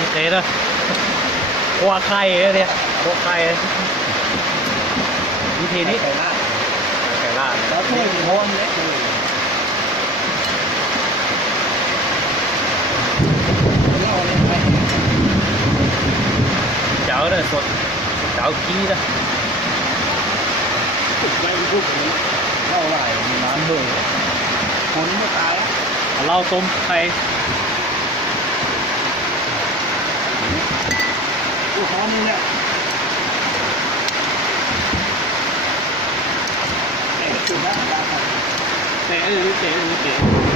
มีเตะด้วยคว้าไข่เนี่ยคว้าไข่วิธีนี้ไก่ลาดแล้วถ้วยโค้งเล็กเลยเล่าเลยไปเจ้าเนี่ยสดเจ้าขี้นะติดไปพูดอย่างนี้เล่าไหลมีน้ำเบื่อคนไม่ตายเหล้าต้มไข่ผู้ท้อนี่เนี่ยแต่สุดแล้วแต่เตะ